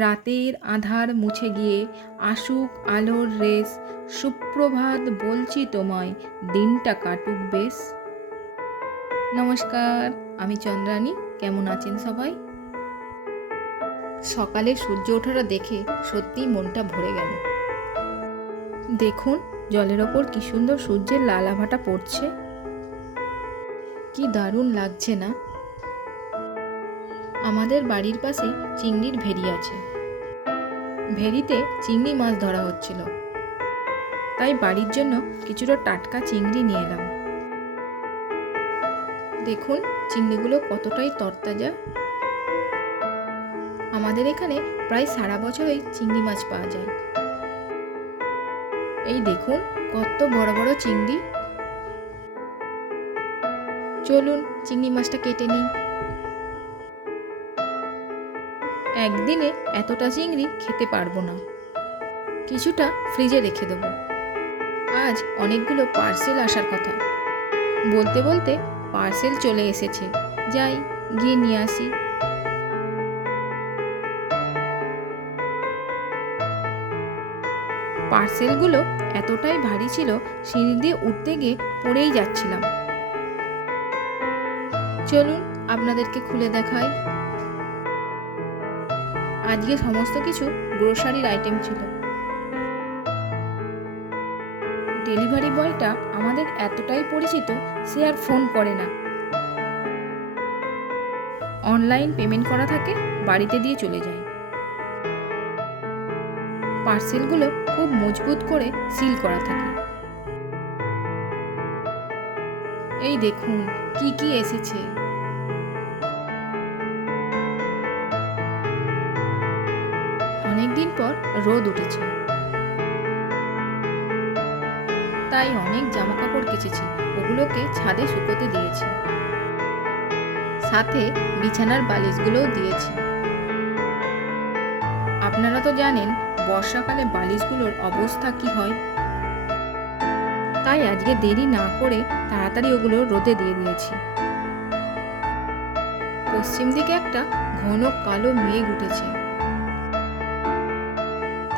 রাতের আধার মুছে গিয়ে আসুক আলোর রেশ, সুপ্রভাত বলছি তোমায়, দিনটা কাটুক বেশ। নমস্কার, আমি চন্দ্রানী। কেমন আছেন সবাই? সকালে সূর্য ওঠাটা দেখে সত্যিই মনটা ভরে গেল। দেখুন জলের ওপর কি সুন্দর সূর্যের লাল আভাটা পড়ছে, কি দারুণ লাগছে না? আমাদের বাড়ির পাশে চিংড়ির ভেড়ি আছে। ভেড়িতে চিংড়ি মাছ ধরা হচ্ছিল, তাই বাড়ির জন্য কিছুটা টাটকা চিংড়ি নিয়ে এলাম। দেখুন চিংড়িগুলো কতটাই তরতাজা। আমাদের এখানে প্রায় সারা বছরই চিংড়ি মাছ পাওয়া যায়। এই দেখুন কত বড় বড় চিংড়ি। চলুন চিংড়ি মাছটা কেটে নিই। একদিনে এতটা চিংড়ি খেতে পারবো না, কিছুটা ফ্রিজে রেখে দেবো। আজ অনেকগুলো পার্সেল আসার কথা। বলতে বলতে পার্সেল চলে এসেছে, যাই গিয়ে নিয়ে আসি। পার্সেলগুলো এতটাই ভারী ছিল, সিঁড়ি দিয়ে উঠতে গিয়ে পড়েই যাচ্ছিলাম। চলুন আপনাদেরকে খুলে দেখাই। আজকে সমস্ত কিছু গ্রোসারির আইটেম ছিল। ডেলিভারি বয়টা আমাদের এতটাই পরিচিত, সে আর ফোন করে না। অনলাইন পেমেন্ট করা থাকে, বাড়িতে দিয়ে চলে যায়। পার্সেলগুলো খুব মজবুত করে সিল করা থাকে। এই দেখুন কি কি এসেছে। অনেকদিন পর রোদ উঠেছে, তাই অনেক জামা কাপড় কেচেছি, ওগুলোকে ছাদে শুকোতে দিয়েছি। সাথে বিছানার বালিশগুলোও দিয়েছি। আপনারা তো জানেন বর্ষাকালে বালিশগুলোর অবস্থা কি হয়, তাই আজকে দেরি না করে তাড়াতাড়ি ওগুলো রোদে দিয়ে দিয়েছি। পশ্চিম দিকে একটা ঘন কালো মেঘ উঠেছে,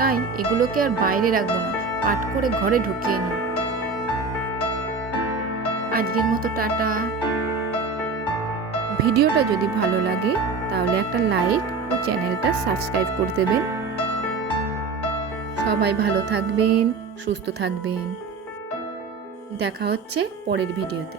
তাই এগুলোকে আর বাইরে রাখবো না, পাট করে ঘরে ঢুকিয়ে নিই। আজকের মতো টাটা। ভিডিওটা যদি ভালো লাগে তাহলে একটা লাইক ও চ্যানেলটা সাবস্ক্রাইব করে দেবেন। সবাই ভালো থাকবেন, সুস্থ থাকবেন। দেখা হচ্ছে পরের ভিডিওতে।